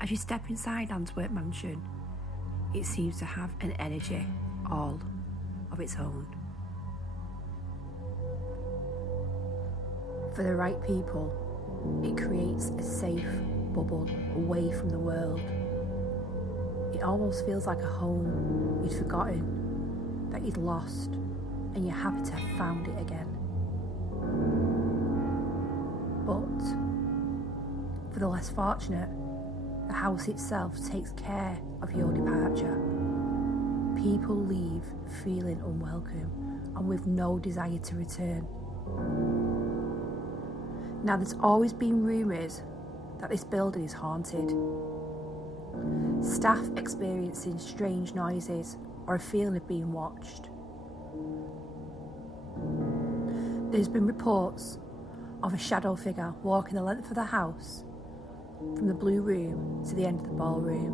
As you step inside Antwerp Mansion, it seems to have an energy all of its own. For the right people, it creates a safe bubble away from the world. It almost feels like a home you'd forgotten, that you'd lost, and you're happy to have found it again. But for the less fortunate, the house itself takes care of your departure. People leave feeling unwelcome and with no desire to return. Now, there's always been rumours that this building is haunted. Staff experiencing strange noises or a feeling of being watched. There's been reports of a shadow figure walking the length of the house from the blue room to the end of the ballroom.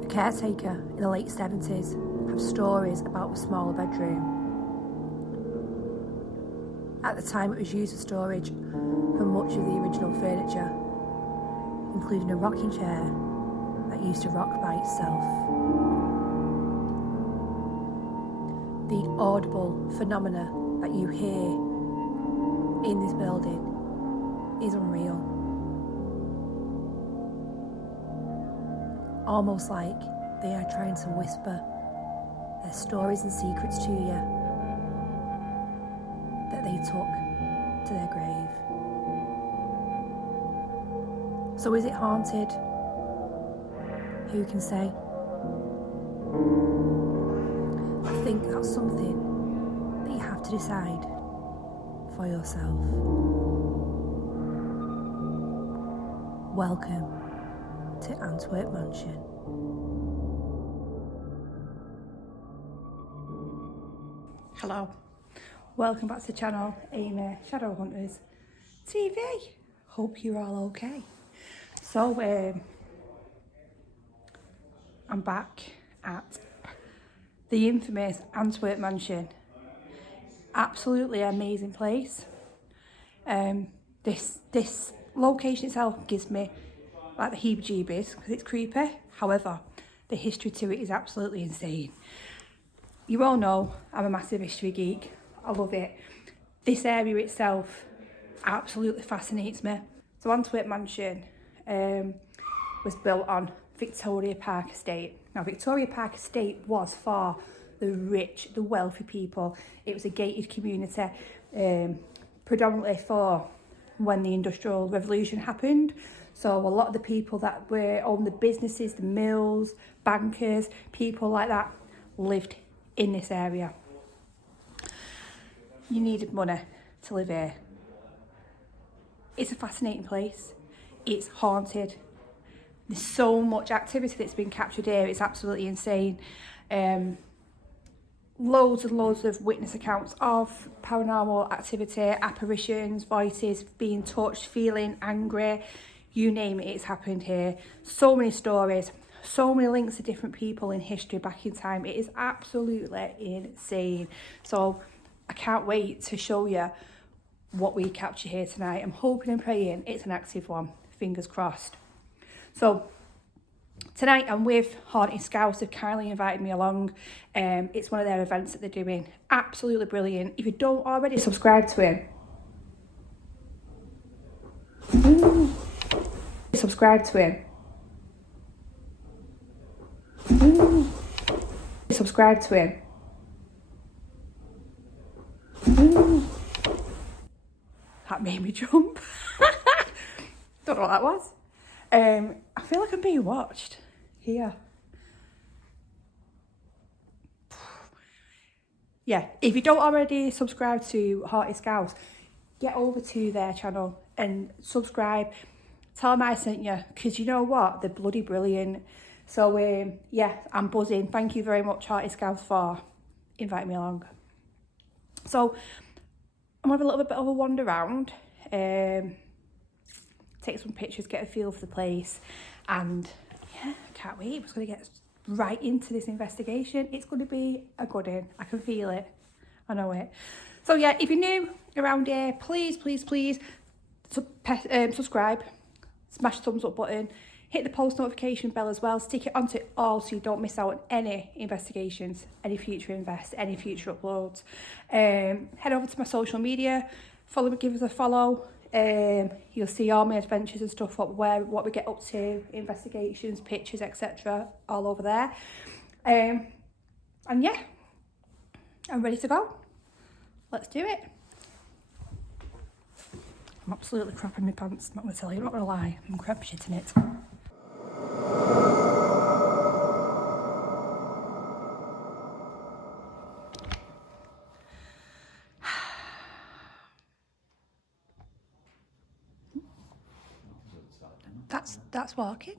The caretaker in the late 70s have stories about the smaller bedroom. At the time, it was used as storage for much of the original furniture, including a rocking chair that used to rock by itself. The audible phenomena that you hear in this building is unreal. Almost like they are trying to whisper their stories and secrets to you that they took to their grave. So is it haunted? Who can say? I think that's something that you have to decide for yourself. Welcome to Antwerp Mansion. Hello, welcome back to the channel, Amy Shadowhunters TV. Hope you're all okay. So, I'm back at the infamous Antwerp Mansion. Absolutely amazing place. This location itself gives me like the heebie-jeebies because it's creepy. However, the history to it is absolutely insane. You all know I'm a massive history geek. I love it. This area itself absolutely fascinates me. So Antwerp Mansion was built on Victoria Park Estate. Now, Victoria Park Estate was for the rich, the wealthy people. It was a gated community, predominantly for when the Industrial Revolution happened. So a lot of the people that owned the businesses, the mills, bankers, people like that, lived in this area. You needed money to live here. It's a fascinating place. It's haunted. There's so much activity that's been captured here. It's absolutely insane. Loads and loads of witness accounts of paranormal activity, apparitions, voices, being touched, feeling angry, you name it, it's happened here. So many stories, so many links to different people in history back in time. It is absolutely insane. So I can't wait to show you what we capture here tonight. I'm hoping and praying it's an active one, fingers crossed. So tonight I'm with Haunted Scouts. They've kindly invited me along. It's one of their events that they're doing. Absolutely brilliant. If you don't already subscribe to him, subscribe to him. Subscribe to him. That made me jump. Don't know what that was. I feel like I'm being watched here. Yeah, if you don't already subscribe to Haunted Scouts, get over to their channel and subscribe. Tell them I sent you, because you know what? They're bloody brilliant. So, yeah, I'm buzzing. Thank you very much, Haunted Scouts, for inviting me along. So, I'm going to have a little bit of a wander around. Take some pictures, get a feel for the place, and yeah, can't wait. I'm just going to get right into this investigation. It's going to be a good one. I can feel it. I know it. So yeah, if you're new around here, please subscribe. smash the thumbs up button, hit the post notification bell as well, stick it onto all so you don't miss out on any investigations, any future invests, any future uploads. Head over to my social media, follow me, give us a follow. You'll see all my adventures and stuff, what we get up to, investigations, pictures, etc. all over there. And yeah, I'm ready to go. Let's do it. I'm absolutely crapping my pants, not going to tell you, I'm not going to lie, I'm crap shitting it. That's walking.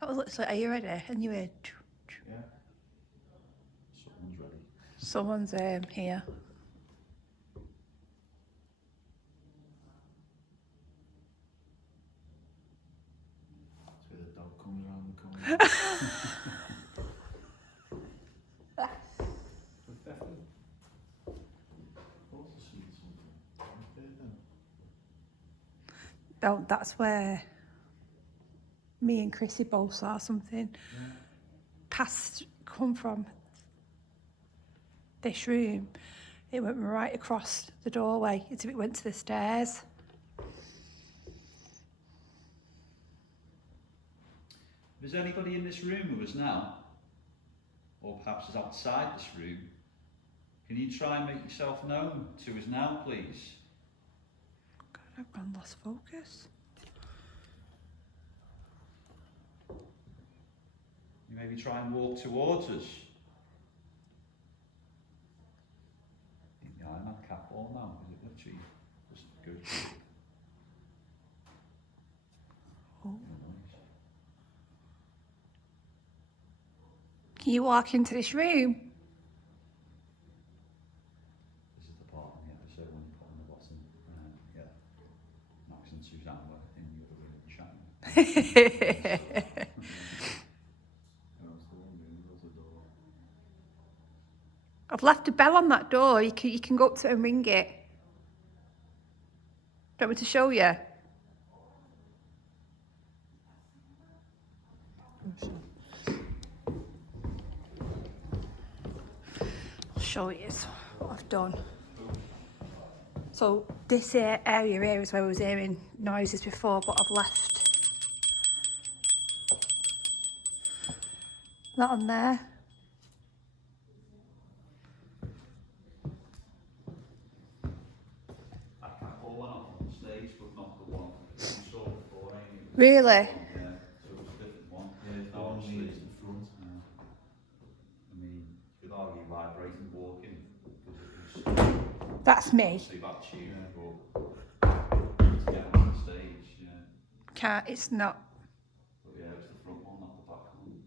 That was literally, are you ready? And you heard. Yeah. Someone's ready. Someone's here. That's where the dog comes around the corner. Oh, that's where me and Chrissy both saw something. Yeah. Come from this room. It went right across the doorway. It went to the stairs. Is there anybody in this room with us now? Or perhaps is outside this room? Can you try and make yourself known to us now, please? God, I've gone lost focus. You maybe try and walk towards us. Yeah, I'm at Capall now. Is it literally just go through? Oh. Can you walk into this room? This is the part in the episode when you put on the bottom. Yeah. Max and Suzanne were in the other room chatting. I've left a bell on that door. You can go up to it and ring it. Do you want me to show you? I'll show you what I've done. So this area here is where I was hearing noises before, but I've left that on there. Really? Yeah, so it's a different one. Yeah, it's not on the front. I mean, you could argue vibrating walking because it was. That's me. See that tune, but to get on the stage, yeah. Can't. It's not. But yeah, it's the front one, not the back one.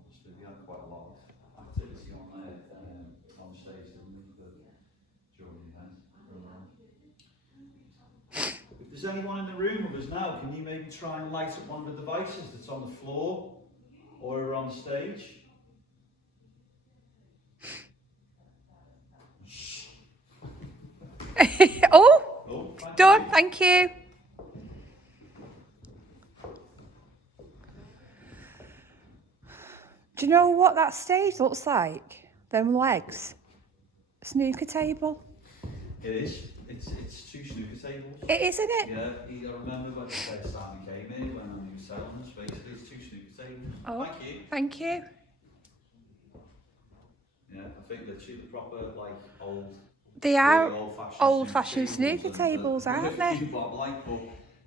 Obviously, we had quite a lot of activity on there on stage, didn't we? During the event. If there's anyone in the room with us now, can you maybe try and light up one of the devices that's on the floor or on stage? Oh, done. Thank you. Do you know what that stage looks like? Them legs. Snooker table. It is. It's two snooker tables. It is, isn't it? Yeah, I remember when the first time we came here, when we were selling this, basically it's two snooker tables. Oh, thank you. Thank you. Yeah, I think they're the proper, like, old... They are really old-fashioned snooker tables, aren't they? Bob-like, but,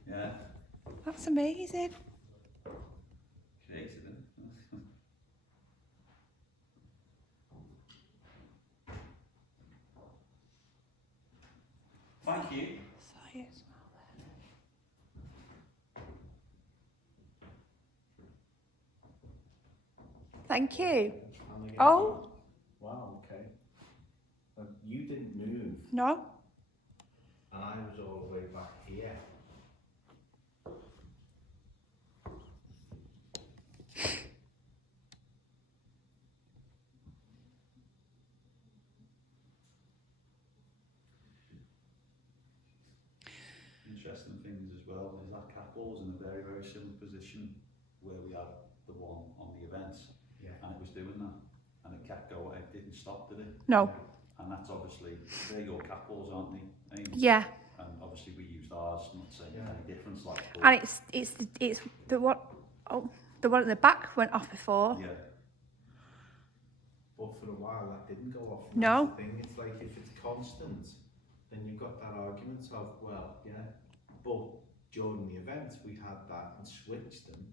yeah. That's amazing. Created them. Thank you. Thank you. Oh. Wow, okay. You didn't move. No. And I was all the way back here. interesting things as well is that cat ball's in a very, very similar position where we had the one on the event, and it was doing that, and it kept going. It didn't stop, did it? No. And that's obviously, they're your cat balls, aren't they, Amy? Yeah. And obviously we used ours, not saying any difference, like. And it's the one, oh, the one at the back went off before. Yeah. But for a while that didn't go off. No. That's the thing. It's like if it's constant, then you've got that argument of, well, yeah, but during the event we had that and switched them,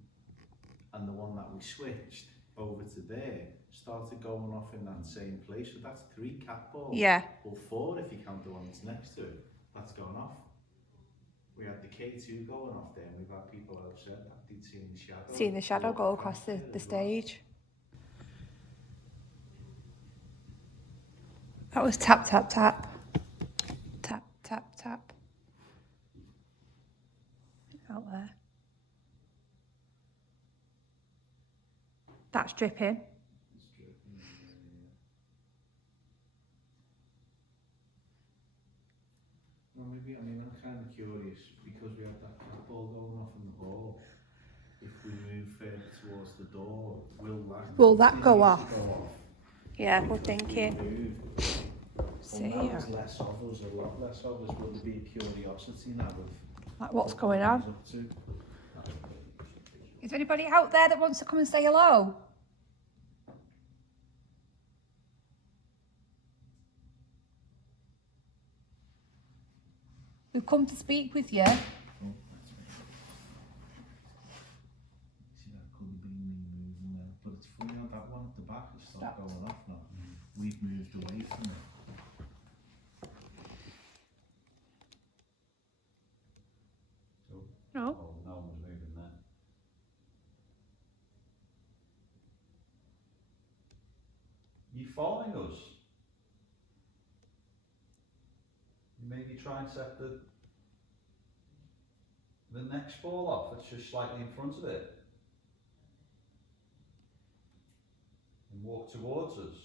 and the one that we switched over to there started going off in that same place. So that's 3 cat balls. Yeah. Well, 4 if you count the one that's next to it. That's gone off. We had the K2 going off there, and we've had people who have said that they'd seen the shadow. Seeing the shadow go across the stage. That was tap, tap, tap. Tap, tap, tap. Out there. That's dripping. Well, maybe, I mean, I'm kind of curious, because we had that cat ball going off in the hall, if we move further towards the door, will that go off? Go off? Yeah, we're thinking. See, well, there's less of us, a lot less of us. Will there be curiosity now of Like, what's going on? up to? Is there anybody out there that wants to come and say hello? We've come to speak with you. Oh, that's right. See, that could have been me moving there, but it's funny how that one at the back has stopped going off now. We've moved away from it. No. Oh, no one was moving there. You following us? You maybe try and set the next ball off that's just slightly in front of it. And walk towards us.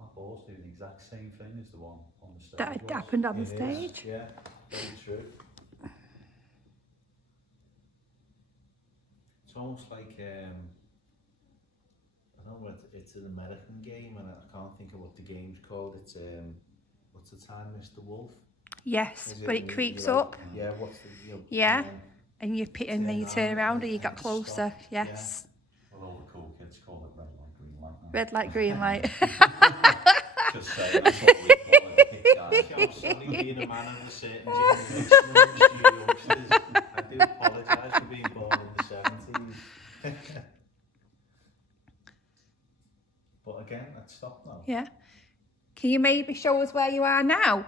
That ball's doing the exact same thing as the one on the stage. That had happened on the stage. Yeah, very true. It's almost like, I don't know what it's an American game, and I can't think of what the game's called. It's what's the time, Mr. Wolf? Yes, but it creeps up. Yeah, what's the Yeah, and you and then you turn around and you got closer. Yes. Well, all the cool kids call it red light, green light now. Red light, green light. Just saying, that's what we call it, the big guys. I'm sorry being a man of a certain generation, youngsters. I do apologise for being born in the 70s. But again, that's stopped now. Yeah. Can you maybe show us where you are now?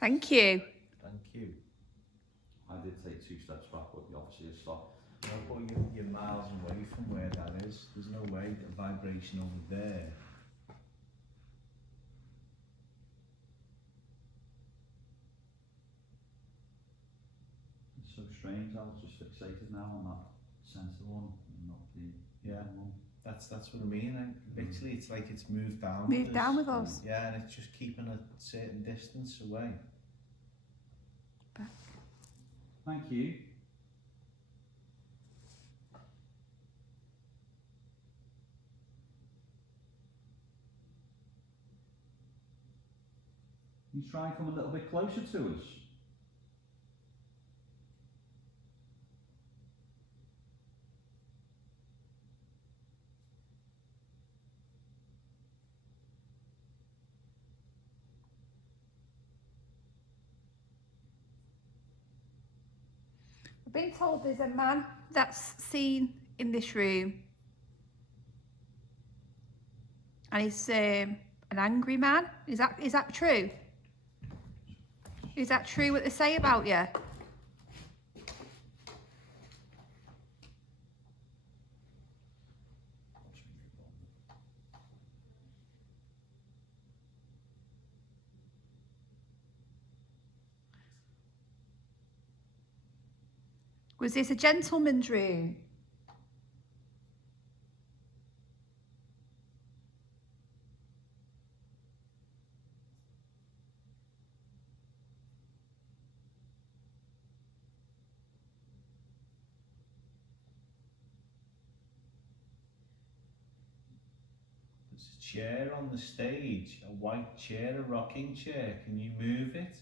Thank you. Thank you. I did take 2 steps back, but you obviously have stopped. No, but you're miles away from where that is. There's no way that vibration over there. It's so strange, I was just fixated now on that centre one, and not the other one. That's what I mean. And literally, it's like it's moved down. Moved down with us. Yeah, and it's just keeping a certain distance away. Thank you. You try and come a little bit closer to us. I've been told there's a man that's seen in this room, and he's an angry man. Is that true? Is that true what they say about you? Was this a gentleman's room? There's a chair on the stage, a white chair, a rocking chair. Can you move it?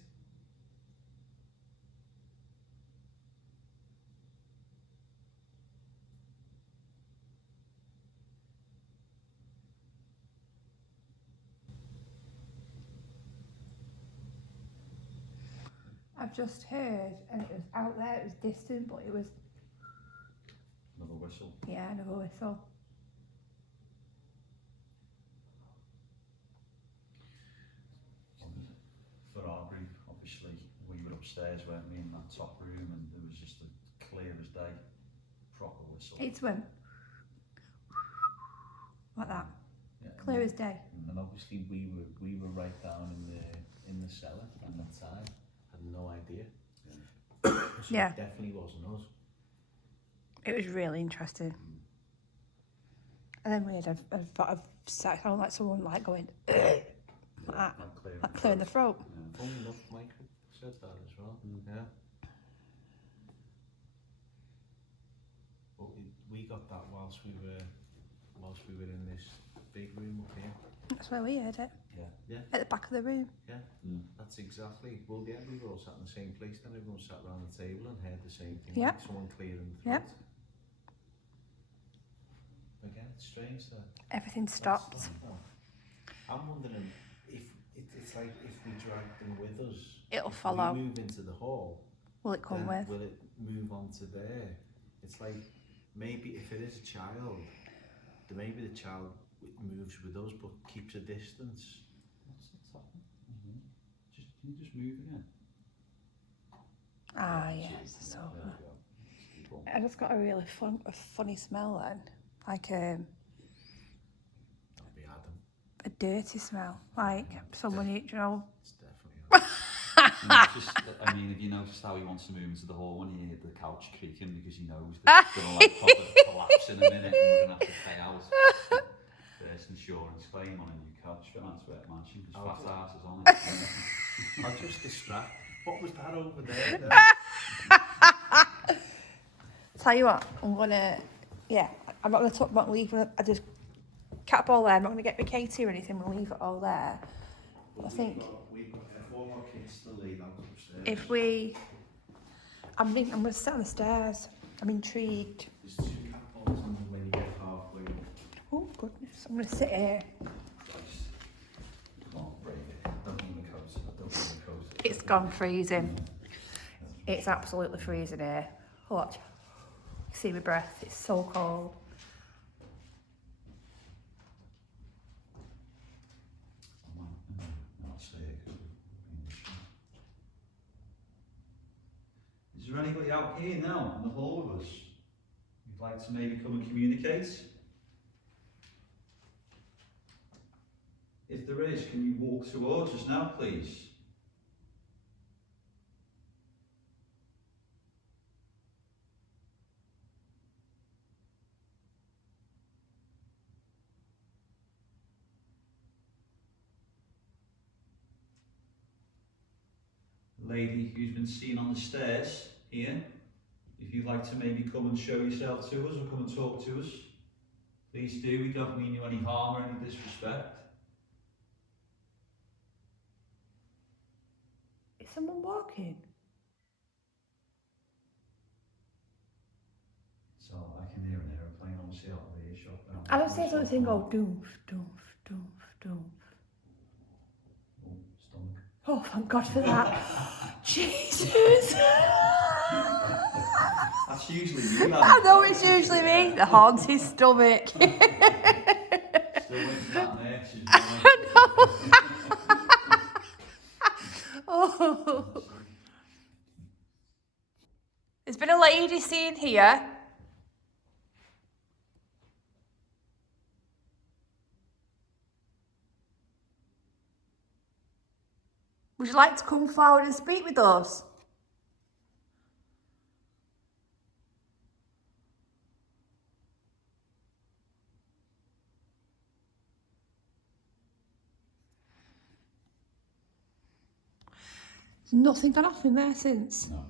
I've just heard, and it was out there, it was distant, but it was, Another whistle. yeah, another whistle. For our group, obviously, we were upstairs, weren't we, in that top room, and there was just a clear as day, proper whistle. It went like that, Yeah, clear as day. And obviously we were right down in the cellar at that time. Had no idea. So Yeah. It definitely wasn't us. It was really interesting. And then we had a sound like someone like going like that, like clearing the throat. Yeah. Funny enough, Michael said that as well. Yeah. But we got that whilst we were in this big room up here. That's where we heard it. Yeah. Yeah. At the back of the room. Yeah. That's exactly. Well, yeah, we were all sat in the same place. Then everyone sat around the table and heard the same thing. Yeah. Like someone clearing the throat. Yeah. Again, it's strange that. Everything stopped. I'm wondering if it's like if we drag them with us, It'll if follow. we move into the hall, Will it come then with? will it move on to there? It's like maybe if it is a child, then maybe the child moves with us but keeps a distance. What's happening? Can you just move again? Ah, yes. So I just got a really funny smell then, like That'll be Adam. a dirty smell, like someone, you know. It's definitely Adam. I mean, have you noticed how he wants to move into the hall when he hear the couch creaking because he knows that it's going to like probably collapse in a minute and we're going to have to pay out first insurance claim on a new couch for Antwerp Mansion because fat ass is on it. I'll just distract. What was that over there? Tell you what, I'm not gonna talk about leaving. I just cat ball there. I'm not gonna get the Katie or anything. We'll leave it all there. I think We've got 4 more kids to leave out upstairs. if we, I'm gonna sit on the stairs. I'm intrigued. There's 2 cat balls on them when you get halfway. Oh goodness, I'm gonna sit here. Come on, break it. Don't leave the coast. Don't leave the coast. It's gone freezing. It's absolutely freezing here. Watch. See my breath. It's so cold. Is there anybody out here now in the hall with us who'd like to maybe come and communicate? If there is, can you walk towards us now, please? Lady who's been seen on the stairs here, if you'd like to maybe come and show yourself to us or come and talk to us, please do. We don't mean you any harm or any disrespect. Is someone walking? So I can hear an aeroplane obviously out of earshot. I don't say something go doof, doof, doof, doof. Oh, stomach. Oh, thank God for that. Jesus. That's usually you, lad. I know it's usually me. The haunted stomach. Still waiting for that next. Oh. There's been a lady seen here. Would you like to come forward and speak with us? There's nothing gone off in there since. No.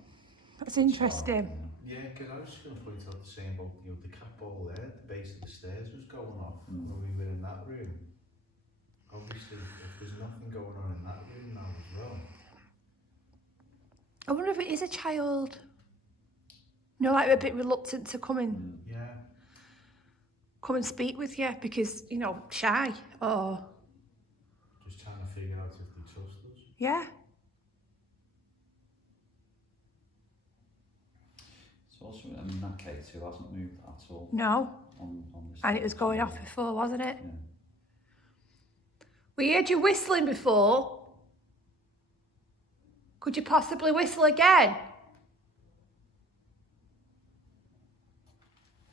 That's interesting. Yeah, because I was just going to point out the same about the cat ball there at the base of the stairs was going off when we were in that room. Obviously, if there's nothing going on in that room now as well. I wonder if it is a child. You know, like a bit reluctant to come and Yeah. come and speak with you because, you know, shy or Just trying to figure out if they trust us. yeah. It's also, I mean, that K2 hasn't moved at all. No. On this And it was side. going off before, wasn't it? Yeah. We heard you whistling before. Could you possibly whistle again?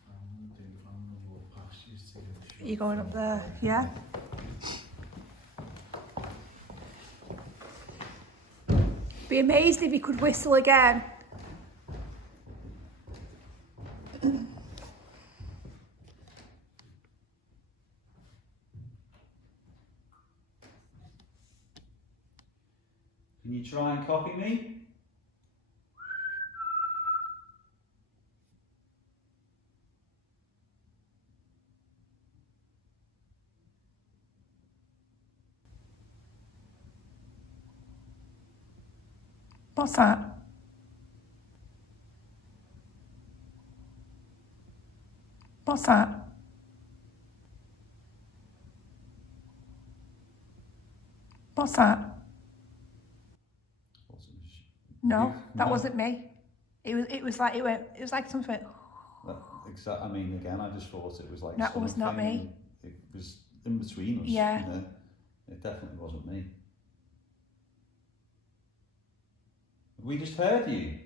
I'm gonna walk past you to get a shot. Are you going up there? Yeah. Be amazed if you could whistle again. Can you try and copy me? What's that? What's that? What's that? No, that No. wasn't me. It was like something. I mean, again, I just thought it was like That was not something, me. It was in between us. Yeah. You know? It definitely wasn't me. We just heard you.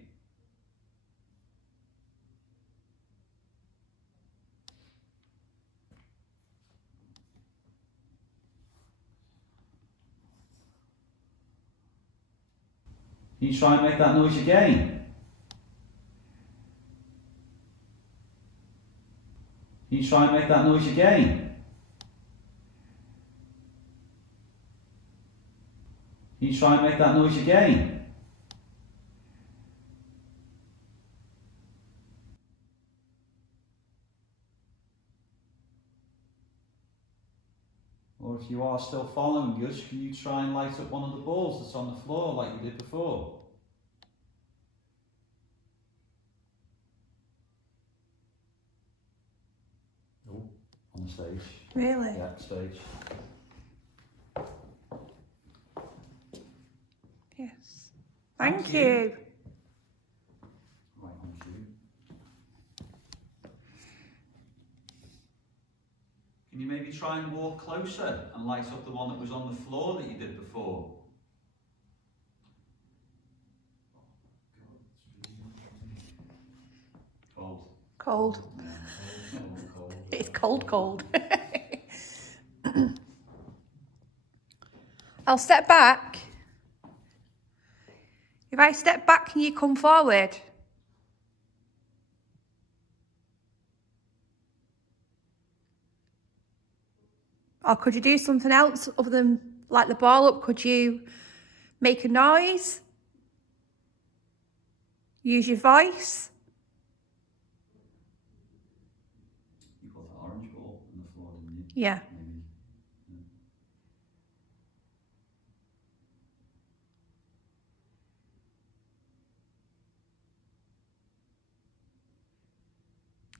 Can you try and make that noise again? Can you try and make that noise again? Can you try and make that noise again? Or if you are still following us, can you try and light up one of the balls that's on the floor like you did before? Oh, on the stage. Really? Yeah, stage. Yes. Thank Thank you. you. Right on cue. Can you maybe try and walk closer and light up the one that was on the floor that you did before? Cold. Cold. Yeah. Cold. It's cold. I'll step back. If I step back, can you come forward? Or could you do something else other than like the ball up? Could you make a noise? Use your voice? You got the orange ball on the floor, didn't you? Yeah. Maybe. Yeah.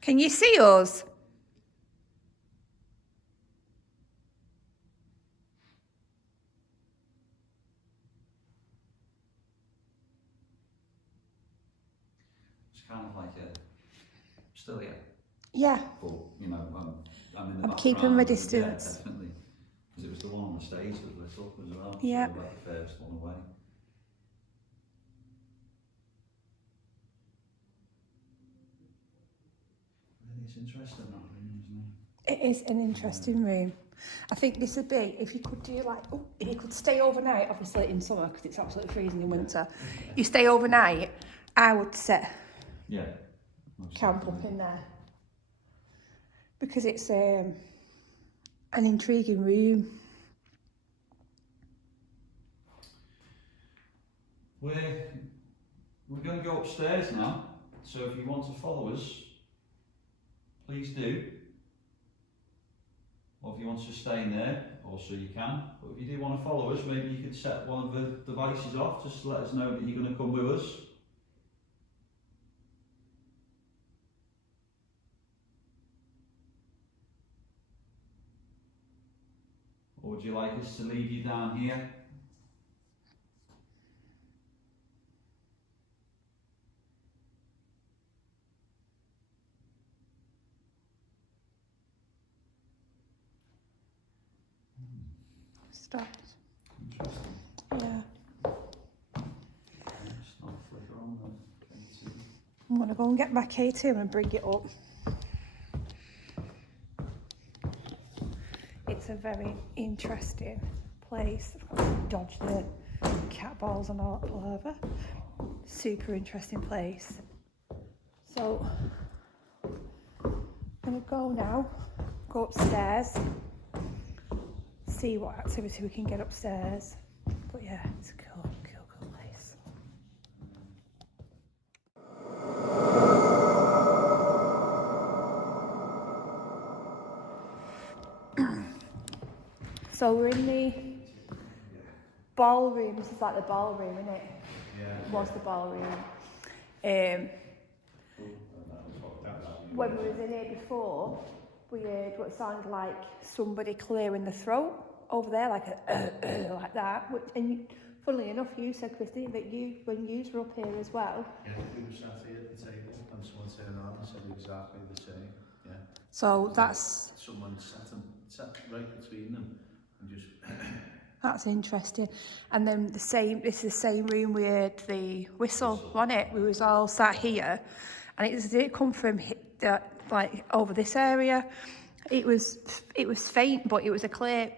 Can you see us? It's kind of like still here, Yeah. but you know, I'm in the I'm background. keeping my Yeah, distance. definitely. Because it was the one on the stage that lit up as well. Yeah. So like the first one away. Really, it's interesting that room, isn't it? It is an interesting room. I think this would be, if you could do like, if you could stay overnight, obviously in summer because it's absolutely freezing in winter, you stay overnight, I would set Yeah. Most camp up definitely. in there. Because it's an intriguing room. We're going to go upstairs now, so if you want to follow us, please do. Or if you want to stay in there, also you can. But if you do want to follow us, maybe you could set one of the devices off just to let us know that you're going to come with us. Or would you like us to leave you down here? Start. Interesting. Yeah. Just not flicker on then. I'm going to go and get my K2 and bring it up. It's a very interesting place. I've got to dodge the cat balls and all over. Super interesting place. So, I'm going to go now, go upstairs, see what activity we can get upstairs. But yeah, it's a cool place. So we're in the ballroom. This is like the ballroom, isn't it? Yeah. It was the ballroom. When we was in here before, we heard what sounded like somebody clearing the throat over there, like a like that. And funnily enough, you said, Christine, that when you were up here as well. Yeah, we were sat here at the table and someone turned around and said exactly the same. Yeah. So that's someone sat right between them and just. That's interesting. And then this is the same room we heard the whistle, wasn't it? We was all sat here, and it did come from like over this area. It was faint, but it was a clear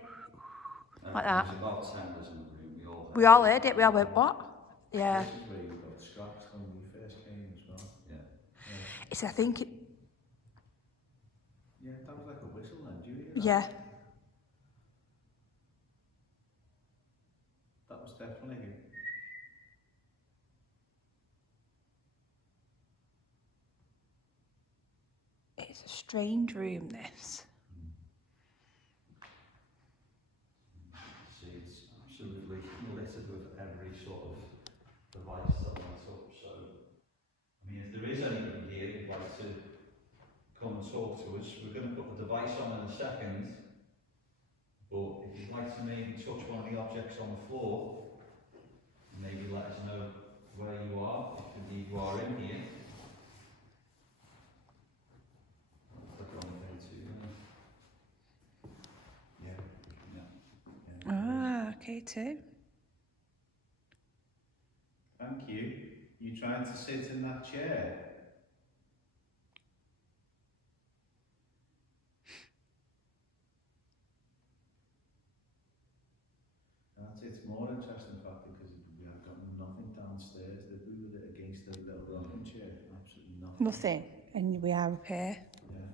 like that. There's about 10 of us in the room. We all heard it. We all went, what? Yeah. This is where you got scraps when we first came as well. Yeah. It's I think. Yeah, that was like a whistle then. Do you hear that? Yeah. That was definitely. It's a strange room, this. See, it's absolutely littered with every sort of device that lights up. So, I mean, if there is anybody here who'd like to come and talk to us, we're going to put the device on in a second. But if you'd like to maybe touch one of the objects on the floor, maybe let us know where you are, if indeed you are in here. Click on the thing too. Yeah. Ah, okay, too. Thank you. You trying to sit in that chair? It's more interesting fact because we have got nothing downstairs, did we, with it against the little rocking chair? Absolutely nothing. Nothing. And we are up here. Yeah.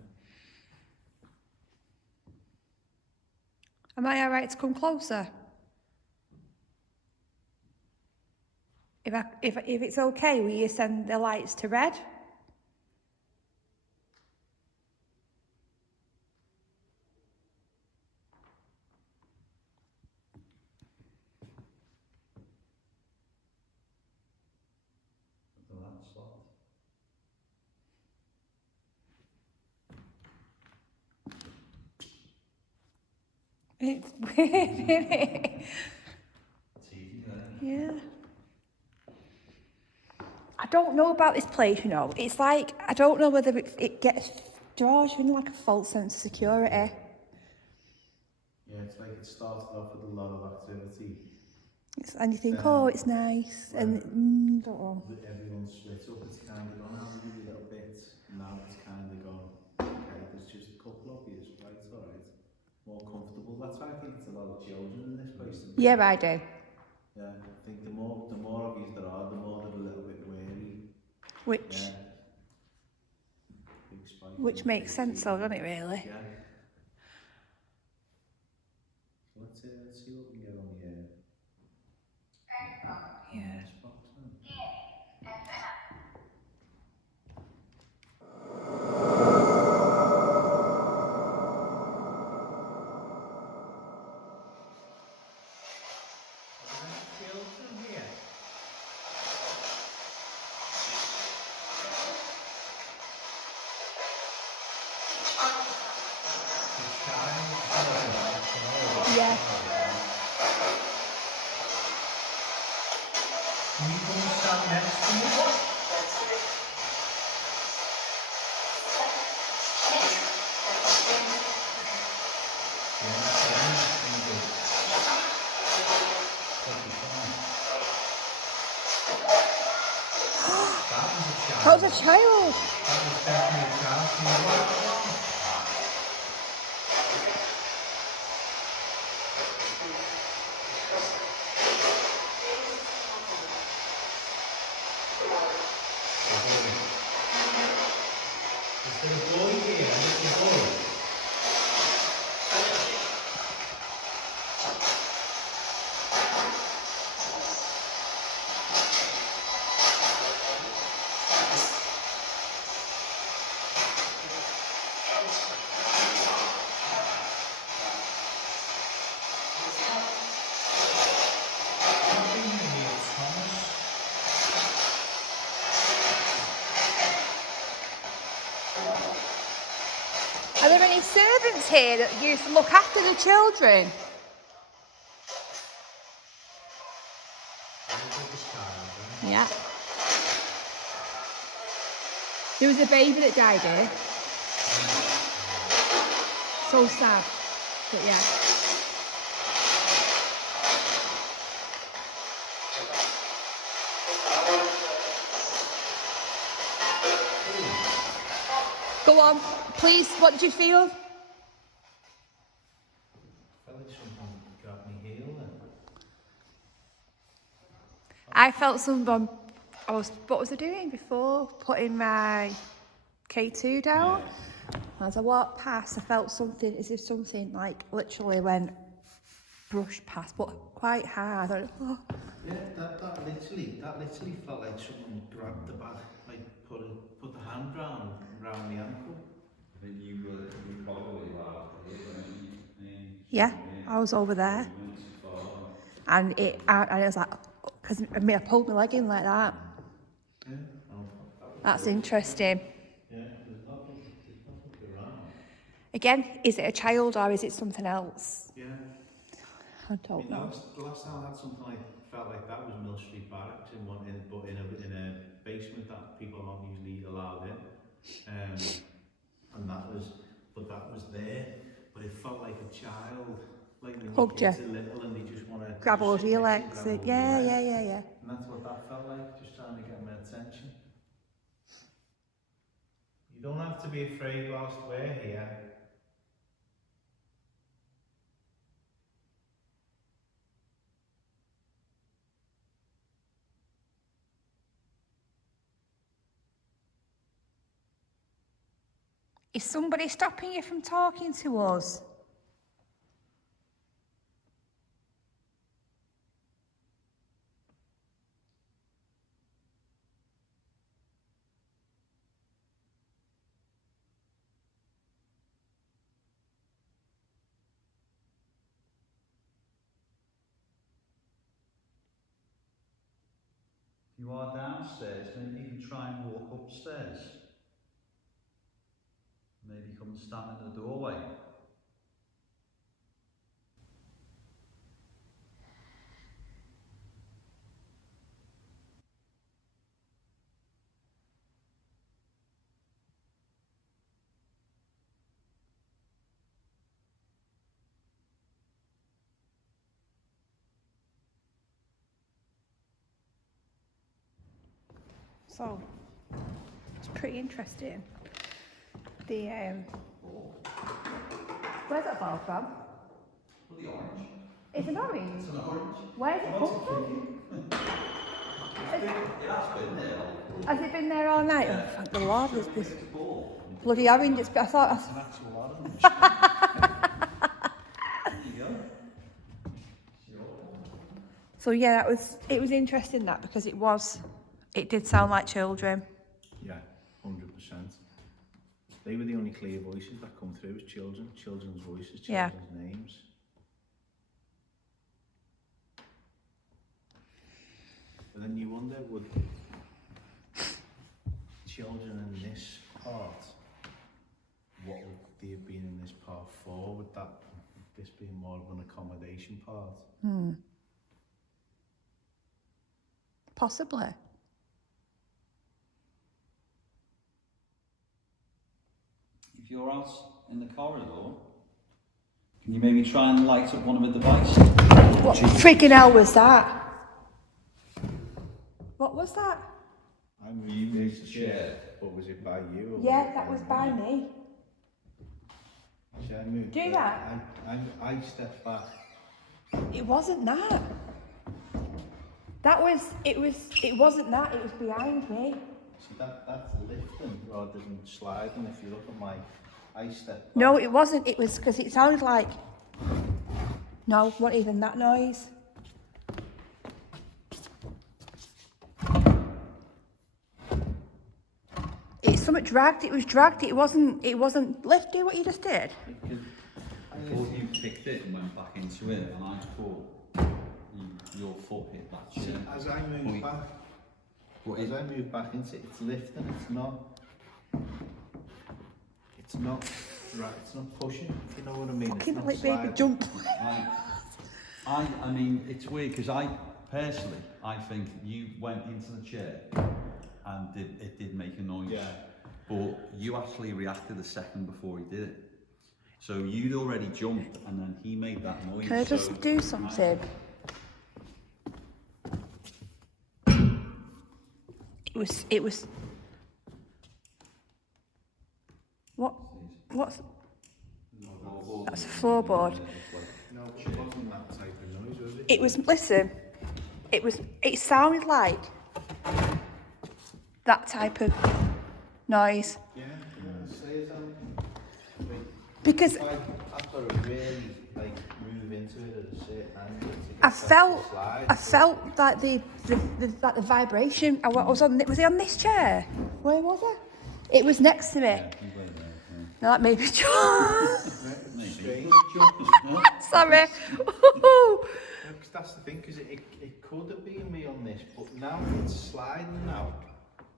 Am I alright to come closer? If it's okay, will you send the lights to red? It's weird, isn't it? Yeah. I don't know about this place, you know. It's like, I don't know whether it draws you in like a false sense of security. Yeah, it's like it started off with a lot of activity. And you think, oh, it's nice. And, don't know. Everyone's split up. It's kind of gone out a little bit. Now it's kind of gone, okay, there's just a couple of years, right, all right. More comfortable. That's why I think it's a lot of children in this place. Yeah, I do. Yeah, I think the more of these there are, the more they're a little bit wary. Which Which makes sense though, doesn't it, really? Yeah. So let's see what we can get on the air. Yeah. Yeah. Can you come and stand next to me? That was a child. That was definitely a child. Can you watch that one? Is there a boy here? A little boy? Nothing in here, Thomas. Are there any servants here that used to look after the children? Yeah. There was a baby that died here. So sad. But yeah. Go on, please, what did you feel? I felt like something grabbed me heel then. I felt someone, what was I doing before? Putting my K2 down. As I walked past, I felt something, as if something like literally went brushed past, but quite hard. I went, oh. Yeah, that literally felt like someone grabbed the back, like put the hand round the ankle. I think you probably laughed. Yeah, I was over there. And I was like, because I pulled my leg in like that. Yeah, That's interesting. yeah, there's nothing around. Again, is it a child or is it something else? Yeah. I don't know. The last time I had something felt like that was Mill Street Barracks but in a basement that people aren't usually allowed in, and that was there, but it felt like a child, like when your Hugged kids you. are little and they just want to Grab hold of your legs. Yeah. and that's what that felt like, just trying to get my attention. You don't have to be afraid whilst we're here. Is somebody stopping you from talking to us? You are downstairs, maybe you can try and walk upstairs. Maybe come and stand in the doorway. So, it's pretty interesting. The, where's that ball from? Well, the orange. It's an orange. It's an orange. Where's it come from? It has been there. Has it been there all night? Yeah. Oh, thank the Lord, there's this It's a ball. bloody orange. I thought, An actual orange. There you go. so yeah, it was interesting that, because it did sound like children. Yeah, 100%. They were the only clear voices that come through, as children's voices, children's names. But then you wonder, would children in this part, what would before with that, this being more of an accommodation part. Possibly. If you're out in the corridor, can you maybe try and light up one of the devices? What freaking hell was that? What was that? I moved this chair, but was it by you? Or Yeah, that was by me. See, I moved Do it. that? I stepped back. It wasn't that. It wasn't that, it was behind me. See, that's lifting rather than sliding. If you look at I stepped back. No, it wasn't, it was because it sounded like, no, not even that noise. It's something dragged, it was dragged, it wasn't lifted what you just did. I thought you kicked it and went back into it, and I thought your foot hit that See, chair. as I moved back, as I moved back into it, it's lifting. It's not right. It's not pushing. If you know what I mean. Fucking it's not like sliding. baby jump. I mean, it's weird because I think you went into the chair and it did make a noise. Yeah. But you actually reacted a second before he did it. So you'd already jumped and then he made that noise. Can I just do something? It was. What's? That's a floorboard. No, it wasn't that type of noise, was it? It was, listen, it sounded like that type of noise. Yeah. Say something. Because I've got to really move into it at a certain angle to get I that to slide. felt like the vibration. Was he on this chair? Where was it? It was next to me. Yeah, you were there, No, that made me jump. maybe. Sorry. Because that's the thing, because it could have been me on this, but now it's sliding now.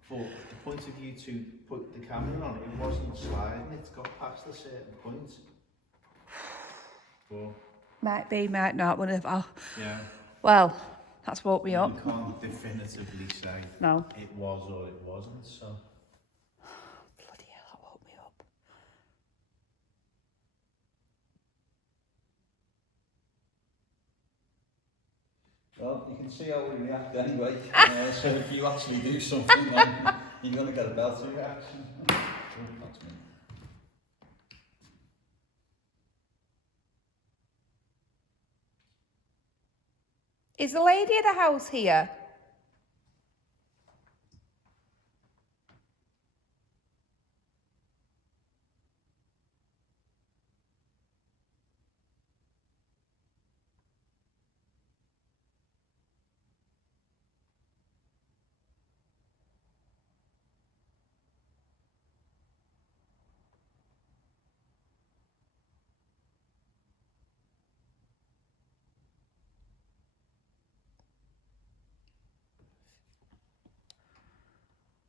But the point of view to put the camera on, it wasn't sliding, it's got past a certain point. But, Might be, might not, whatever. yeah. Well, that's woke me up. You can't definitively say No. it was or it wasn't, so. Bloody hell, that woke me up. Well, you can see how we react anyway. So if you actually do something, then you're going to get a belter reaction. Oh, that's me. Is the lady of the house here?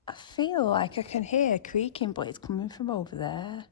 I feel like I can hear creaking, but it's coming from over there.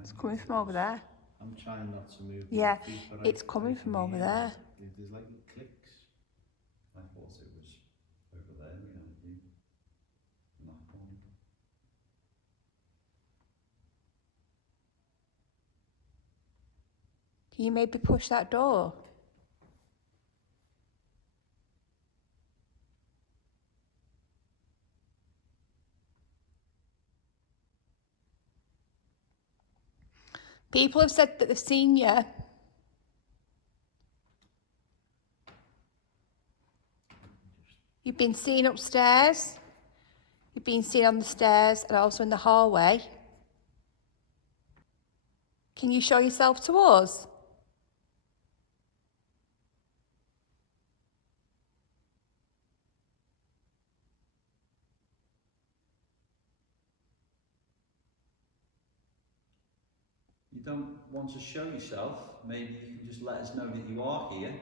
It's coming from over there. I'm trying not to move. Yeah, my feet, but it's I coming can from over hear there. There's like clicks. I thought it was over there behind you. In that corner. Can you maybe push that door? People have said that they've seen you. You've been seen upstairs. You've been seen on the stairs and also in the hallway. Can you show yourself to us? don't want to show yourself, maybe you can just let us know that you are here,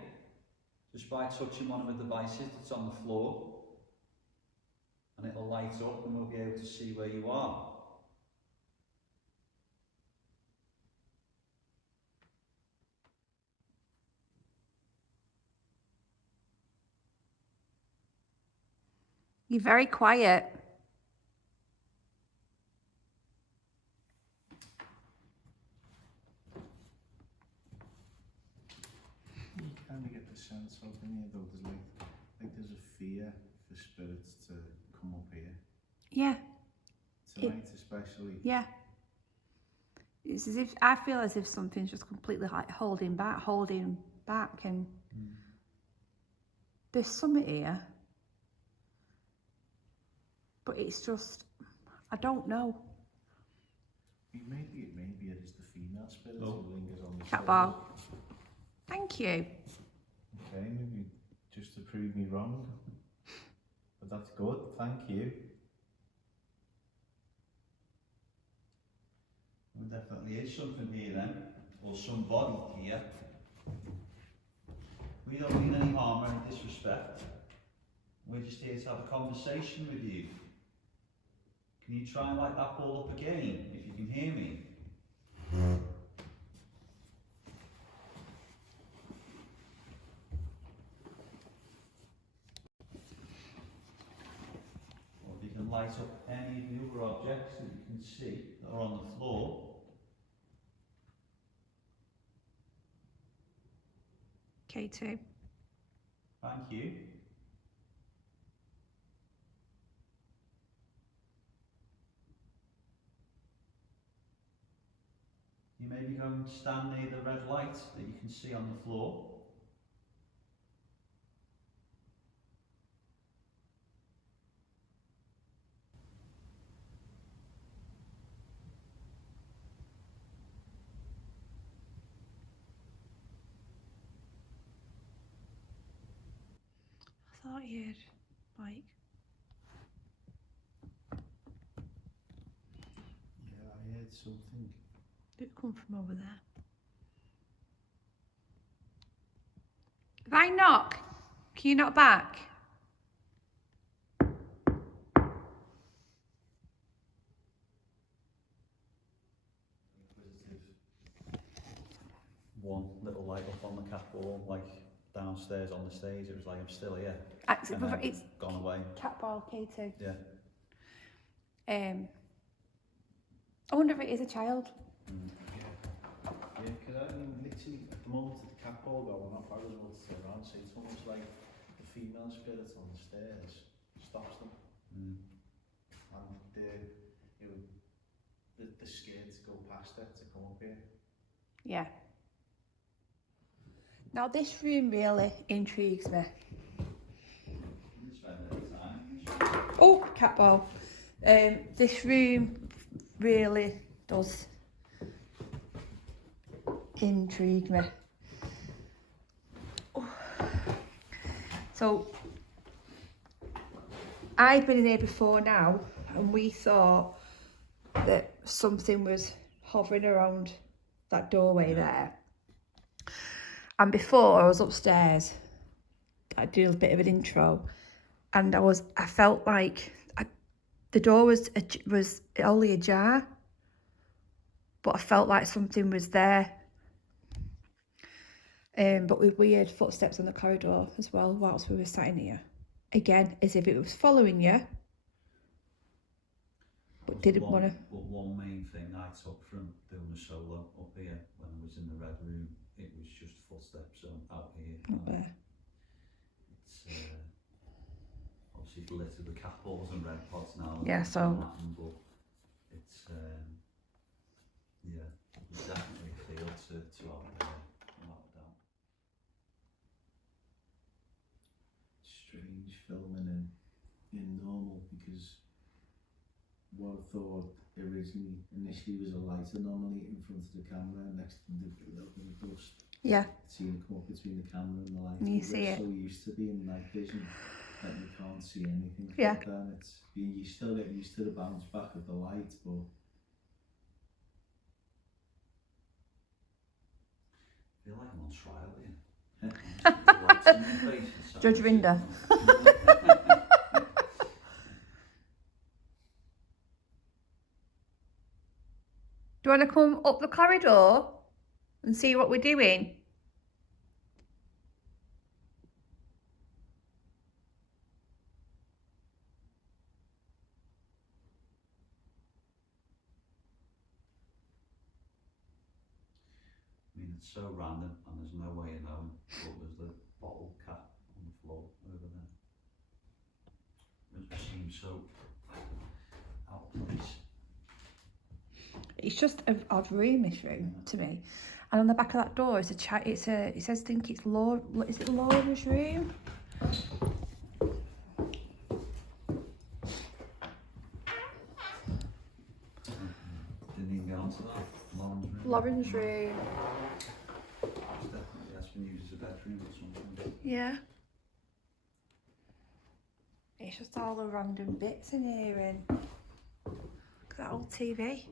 just by touching one of the devices that's on the floor, and it'll light up and we'll be able to see where you are. You're very quiet. You kind of get the sense of in here though, there's like there's a fear for spirits to come up here. Yeah. Tonight especially. Yeah. It's as if, I feel as if something's just completely like holding back, and there's something here. But it's just, I don't know. Maybe it is the female spirit who lingers on the Cat stairs. ball. Thank you. Okay, maybe just to prove me wrong. But that's good, thank you. There definitely is something here then, or somebody here. We don't mean any harm or any disrespect. We're just here to have a conversation with you. Can you try and light that ball up again, if you can hear me? Or if you can light up any of the other objects that you can see that are on the floor. K2. Thank you. You maybe go and stand near the red light that you can see on the floor. I thought you'd, like... Yeah, I heard something. Did it come from over there? If I knock, can you knock back? One little light up on the cat wall, like downstairs on the stage. It was like, I'm still here. Actually, And then it's gone away. cat ball K2. Yeah. I wonder if it is a child. Yeah, because I mean, literally at the moment of the cat ball going off, I was able to turn around and say it's almost like the female spirit on the stairs stops them. And they're scared to go past it, to come up here. Yeah. Now this room really intrigues me. Oh, cat ball. This room really does intrigue me. Oh. So, I've been in here before now, and we thought that something was hovering around that doorway there. And before I was upstairs, I did a bit of an intro, and I felt like the door was only ajar, but I felt like something was there. But with weird footsteps on the corridor as well whilst we were sat in here. Again, as if it was following you, but didn't want to. But one main thing I took from doing a solo up here when I was in the red room, it was just footsteps out here. Up there. It's obviously littered with cat balls and red pots now. Yeah, so. But it's yeah, you definitely feel to out there, without a doubt. Strange filming in normal, because what I thought initially was a light anomaly in front of the camera, and next thing did a little bit of dust. Yeah. Seeing it come up between the camera and the light. And you see We're it. so used to being night vision that you can't see anything. Yeah. But then you still get used to the bounce back of the light, but on trial here. Judge Rinder. Do you want to come up the corridor and see what we're doing? I mean, it's so random and there's no way of knowing, but there's the bottle cap on the floor over there. It just seems so out of place. It's just an odd room, this room, to me. And on the back of that door is it says, I think it's Laura, is it Laura's room? Didn't even get onto that. Lauren's room. Lauren's room. It's definitely has been used as a bedroom or something. Yeah. It's just all the random bits in here and look at that old TV.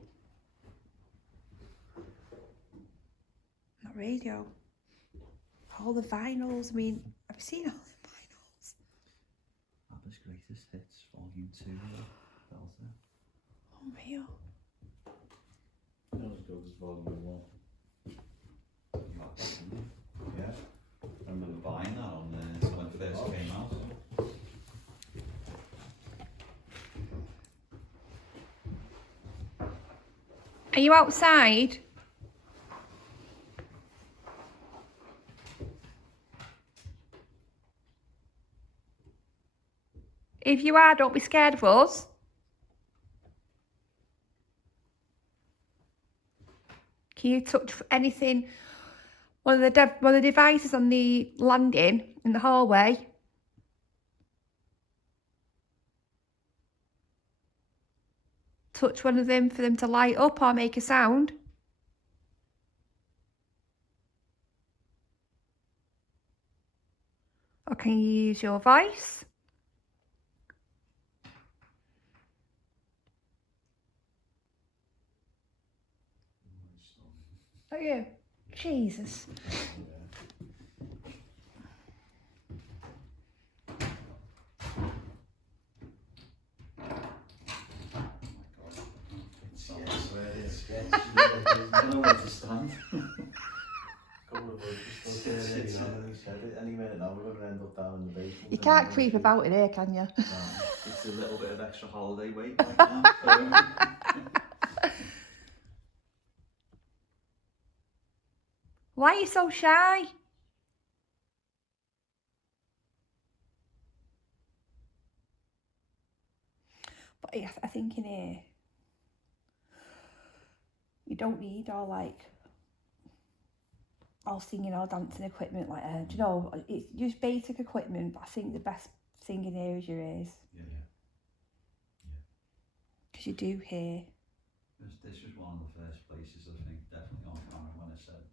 That radio. All the vinyls. I mean, have you seen all the vinyls? ABBA's Greatest Hits, Volume 2, Belter. Unreal. Not as good as Volume 1. You like that, didn't you? Yeah. I remember buying that on when it first came out. Are you outside? If you are, don't be scared of us. Can you touch anything? One of the devices on the landing in the hallway. Touch one of them for them to light up or make a sound. Or can you use your voice? Oh yeah, Jesus. Nowhere to stand. Any minute now we're going to end up down in the basement. You can't creep about in here, can you? It's a little bit of extra holiday weight right now. Why are you so shy? But yeah, I think in here, you don't need all singing or dancing equipment like that. Do you know, it's just basic equipment, but I think the best thing in here is your ears. Yeah. Because you do hear. This was one of the first places, I think, definitely on camera when I said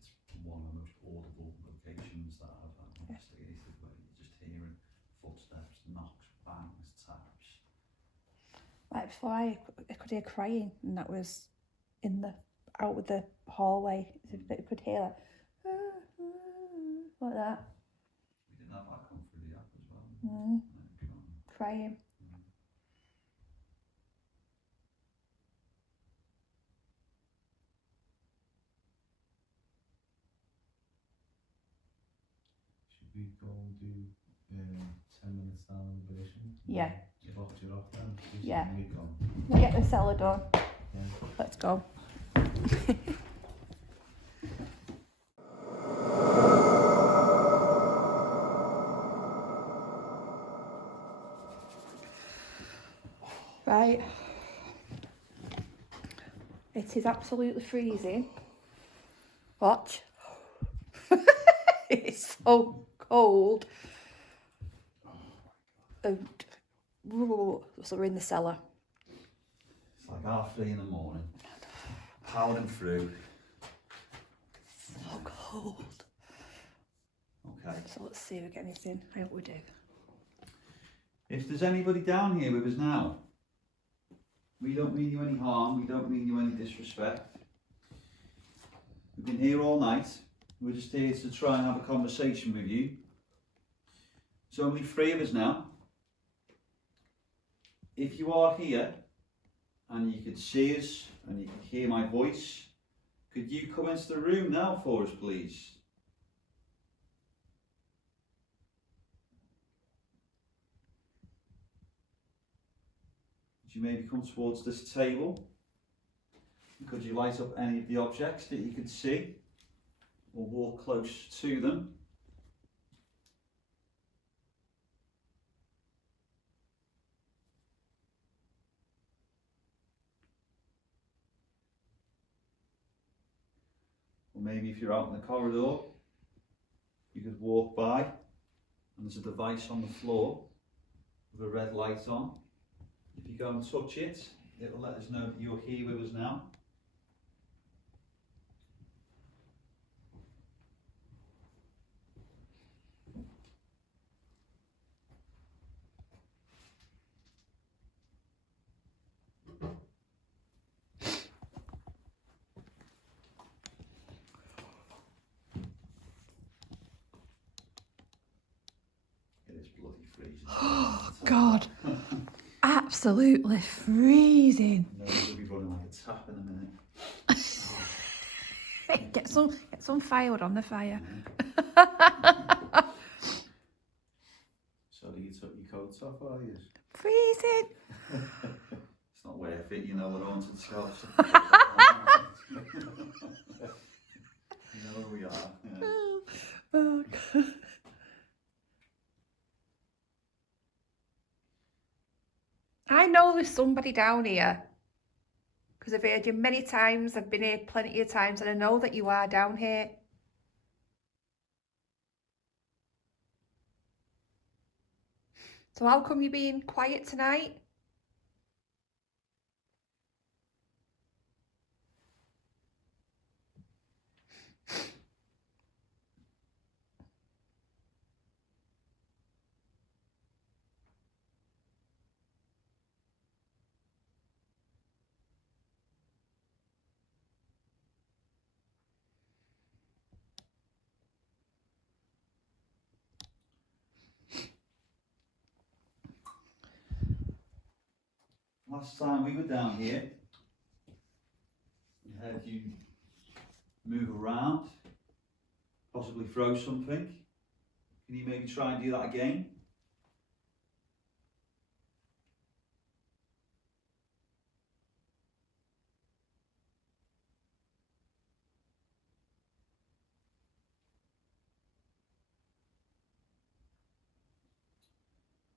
it's one of the most audible locations that I've investigated, where you're just hearing footsteps, knocks, bangs, taps. Like before, I could hear crying, and that was out with the hallway. You could hear like that. We didn't have that come through the app as well. Crying. Should we go and do 10 minutes down in the basement? Yeah. You're off then? Yeah. We go. We'll get the cellar done. Yeah. Let's go. Right. It is absolutely freezing. Watch. It's so cold. And so we're in the cellar. It's like 3:30 in the morning, powering through. So cold. Okay. So let's see if we get anything. I hope we do. If there's anybody down here with us now, we don't mean you any harm, we don't mean you any disrespect. We've been here all night, We're just here to try and have a conversation with you. There's only 3 of us now. If you are here and you could see us and you can hear my voice, could you come into the room now for us, please? Could you maybe come towards this table? Could you light up any of the objects that you could see or walk close to them? Or maybe if you're out in the corridor, you could walk by and there's a device on the floor with a red light on. If you go and touch it, it'll let us know that you're here with us now. It is bloody freezing. Oh, God. Absolutely freezing. No, we'll be running like a tap in a minute. Get some firewood on the fire. So you took your coats off, are you? Freezing. It's not worth it, you know, we're on to the shops. You know where we are. Yeah. Oh, God. I know there's somebody down here because I've heard you many times. I've been here plenty of times and I know that you are down here. So how come you're being quiet tonight? Last time we were down here, we heard you move around, possibly throw something. Can you maybe try and do that again?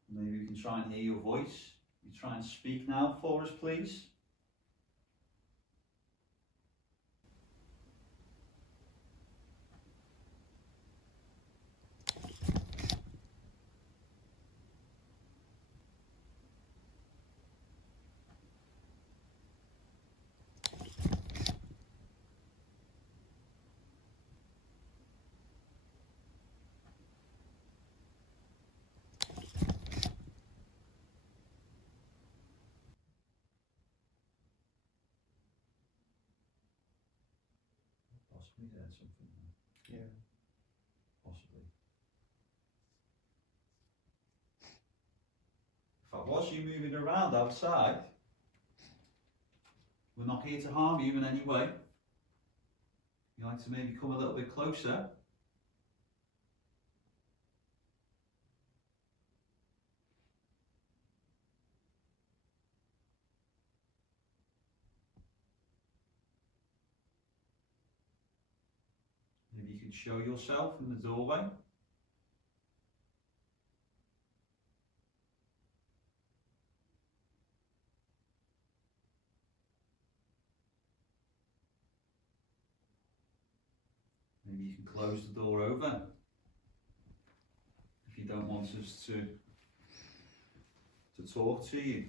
Maybe we can try and hear your voice. You try and speak now for us, please. Possibly heard something. Yeah. Possibly. If I was you moving around outside, we're not here to harm you in any way. You like to maybe come a little bit closer. Maybe you can show yourself in the doorway. Maybe you can close the door over if you don't want us to talk to you.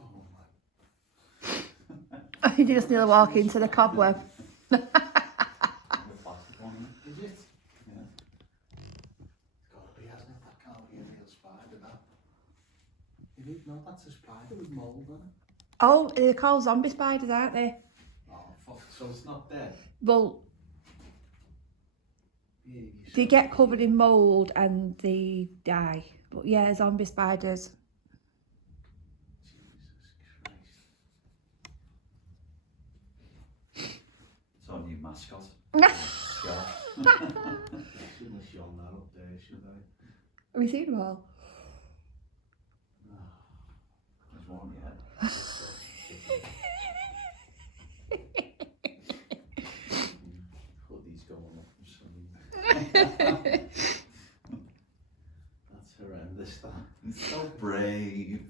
Oh my. You just need to walk into the cobweb. The plastic one. Is it? Yeah. It's got to be, hasn't it? That can't be a real spider, that. You need, no, that's a spider with mould on it. Oh, they're called zombie spiders, aren't they? Oh, fuck, so it's not dead? Well, Yeah, they get covered in mould and they die. But yeah, zombie spiders. Jesus Christ. It's our new mascot. Scarf. Shouldn't have shown that up there, should I? Have you seen them all? There's one, yeah. Hoodie's going up for something. That's horrendous, that. He's so brave.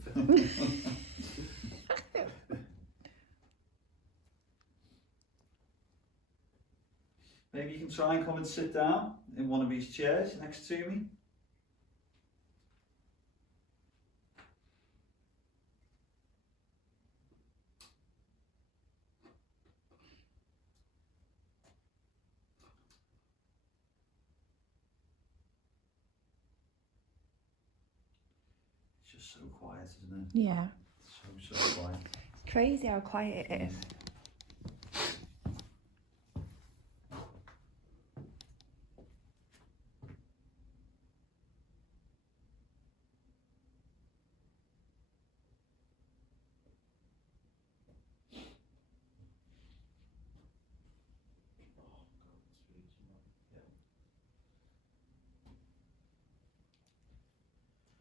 Maybe you can try and come and sit down in one of these chairs next to me. It's just so quiet, isn't it? Yeah. So quiet. It's crazy how quiet it is.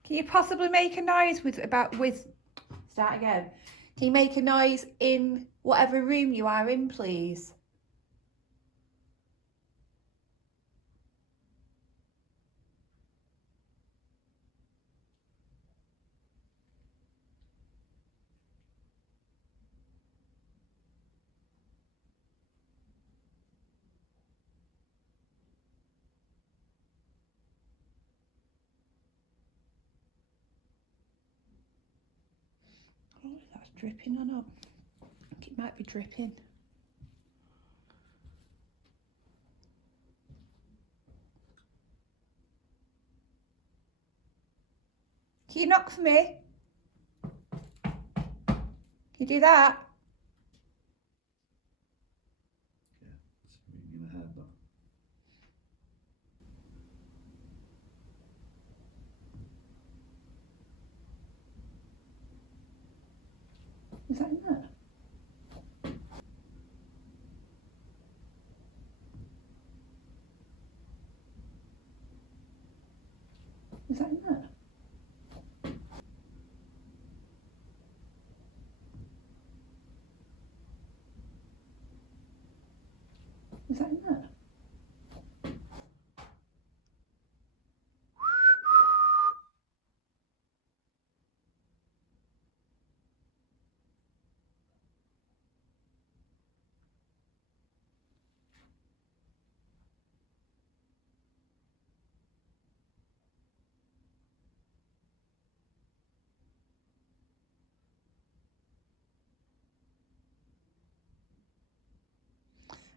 Can you possibly make a noise start again? Can you make a noise in whatever room you are in, please? Oh, that's dripping or not? I think it might be dripping. Can you knock for me? Can you do that? Yeah, it's moving ahead though. Is that in there? Is that in there? Is that in there?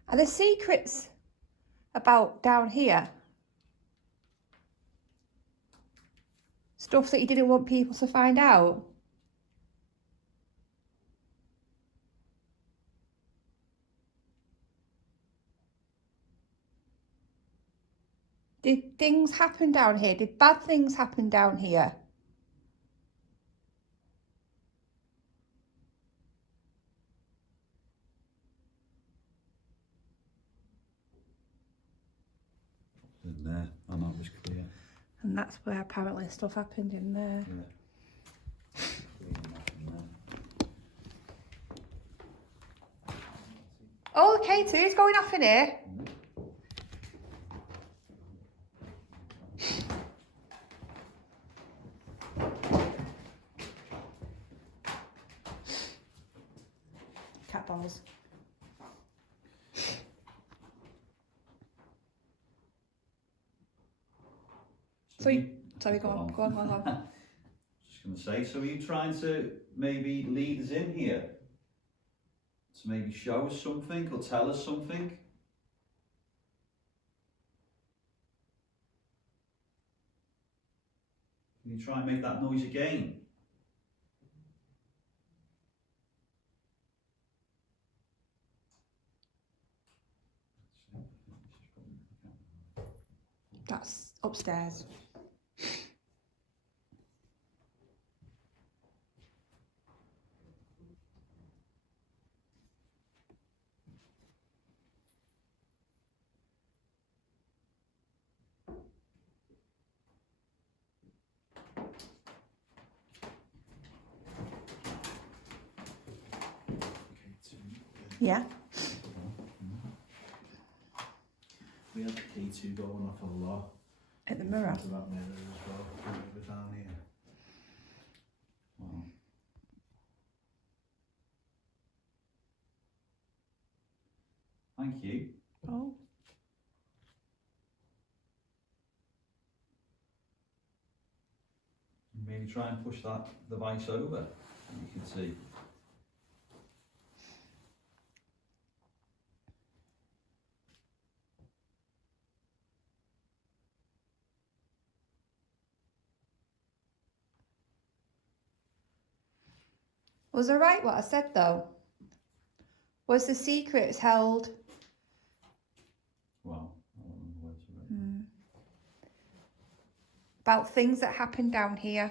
Are there secrets about down here? Stuff that you didn't want people to find out? Did things happen down here? Did bad things happen down here? In there, and that was clear. And that's where apparently stuff happened in there. Yeah. Clear enough in there. Oh, okay, so who's going off in here? Cat balls. Sorry, go on. Just going to say, so are you trying to maybe lead us in here? To maybe show us something or tell us something? Can you try and make that noise again? That's upstairs. Yeah. We had the K2 going off a lot. At the mirror. To that mirror as well. Over down here. Wow. Thank you. Oh. Maybe try and push that device over, and you can see. Was I right what I said though? Was the secrets held? Well, I don't know where to write. About things that happened down here?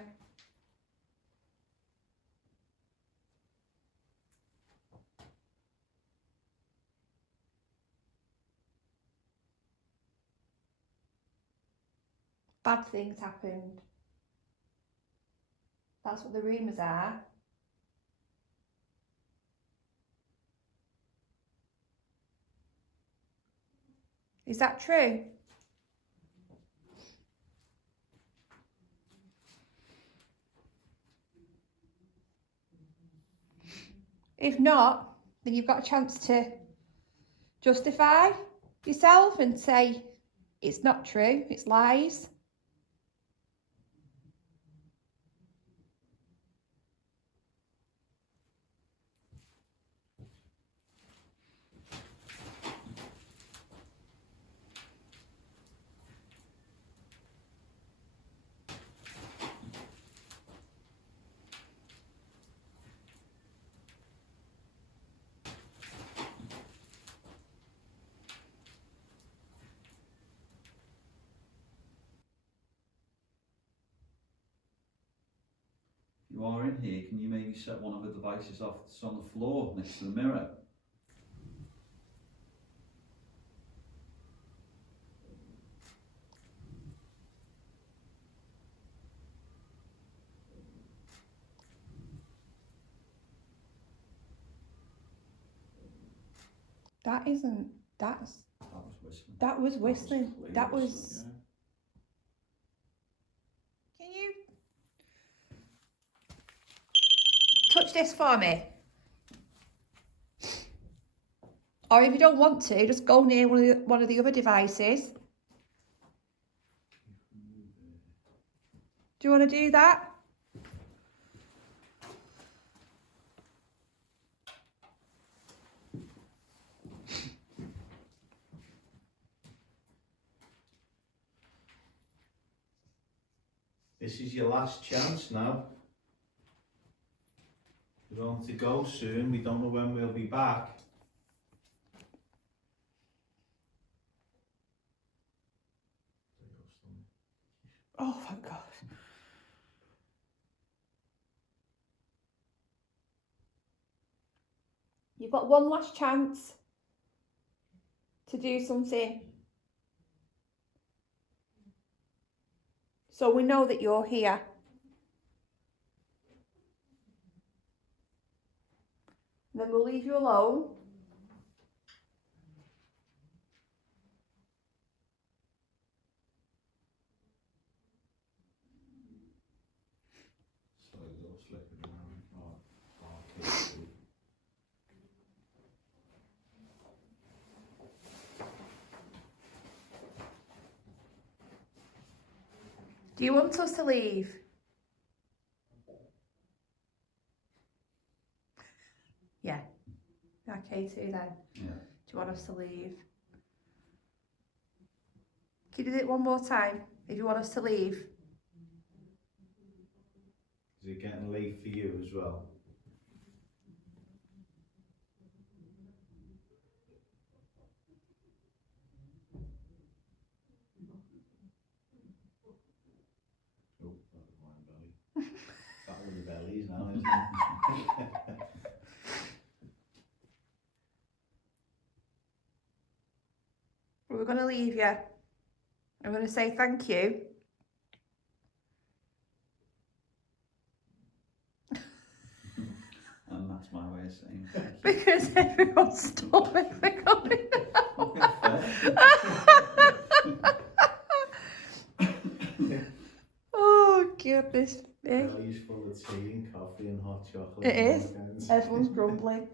Bad things happened. That's what the rumours are. Is that true? If not, then you've got a chance to justify yourself and say it's not true, it's lies. If you are in here, can you maybe set one of the devices off that's on the floor next to the mirror? That isn't, that's, That was whistling. that was whistling. That was, whistling, can you touch this for me? Or if you don't want to, just go near one of the other devices. Do you want to do that? This is your last chance now. We're going to go soon. We don't know when we'll be back. Oh, thank God. You've got one last chance to do something. So we know that you're here. And then we'll leave you alone. Sorry, they're all slipping around. K2. Do you want us to leave? Yeah. Okay, too then. Yeah. Do you want us to leave? Can you do it one more time? If you want us to leave. it getting late for you as well? Oh, that was my belly. That was the bellies now, isn't it? We're going to leave you. I'm going to say thank you. And that's my way of saying thank you. Because everyone's stomach we're going Oh, goodness me. Belly's full of tea and coffee and hot chocolate. It and is. weekends. Everyone's grumbling.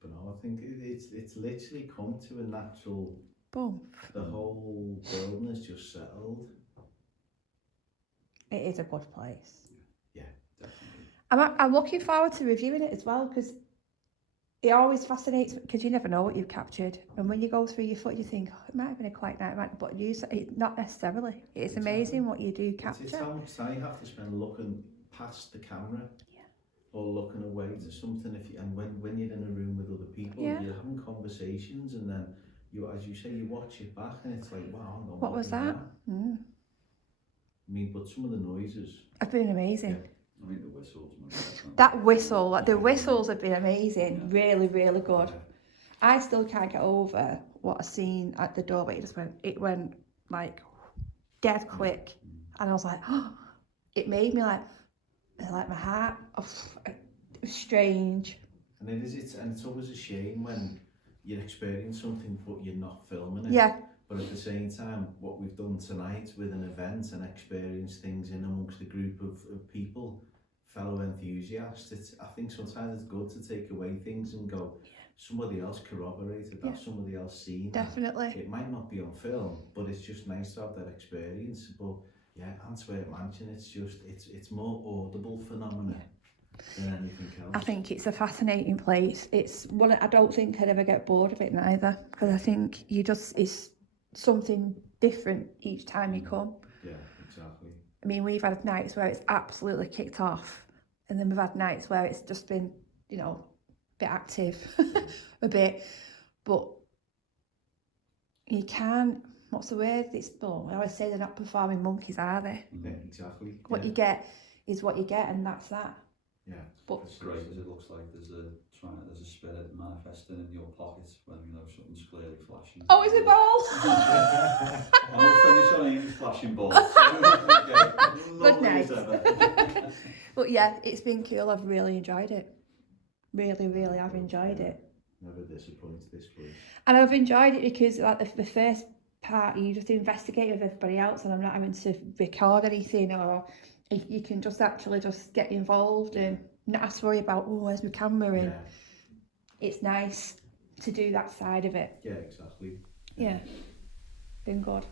But no, I think it's literally come to a natural. Boom. The whole building has just settled. It is a good place. Yeah, definitely. I'm looking forward to reviewing it as well, because it always fascinates me, because you never know what you've captured. And when you go through your foot, you think, oh, it might have been a quiet night, but not necessarily. It's amazing what you do capture. It's how much time you have to spend looking past the camera. Or looking away to something, and when you're in a room with other people, you're having conversations, and then you, as you say, you watch it back, and it's like, wow, hang on, What was that? I mean, but some of the noises have been amazing. I mean, the whistles. That whistle, like the whistles have been amazing. Really, really good. I still can't get over what I seen at the door, but it went like dead quick, and I was like, oh, it made me like my heart. Oh, it was strange. And it's always a shame when you experience something but you're not filming it. Yeah. But at the same time, what we've done tonight with an event and experience things in amongst a group of people, fellow enthusiasts, I think sometimes it's good to take away things and go, somebody else corroborated that, somebody else seen Definitely. that. It might not be on film, but it's just nice to have that experience. But yeah, Antwerp Mansion, it's more audible phenomenon than anything else. I think it's a fascinating place. It's one I don't think I'd ever get bored of it neither, because I think it's something different each time you come. Yeah, exactly. I mean, we've had nights where it's absolutely kicked off, and then we've had nights where it's just been, a bit active, a bit, but you can't, what's the word? I always say they're not performing monkeys, are they? Yeah, exactly. What you get is what you get, and that's that. Yeah. But it's great as it looks like there's a spirit manifesting in your pocket when something's clearly flashing. oh, it's a ball! And we'll finish on Amy's flashing ball. Good night. But yeah, it's been cool. I've really enjoyed it. Really, really, I've enjoyed it. Never disappoints this place. And I've enjoyed it because like the first part, you just investigate with everybody else, and I'm not having to record anything, or if you can just actually just get involved and not have to worry about, oh, where's my camera, and it's nice to do that side of it. Yeah, exactly. Yeah, been good.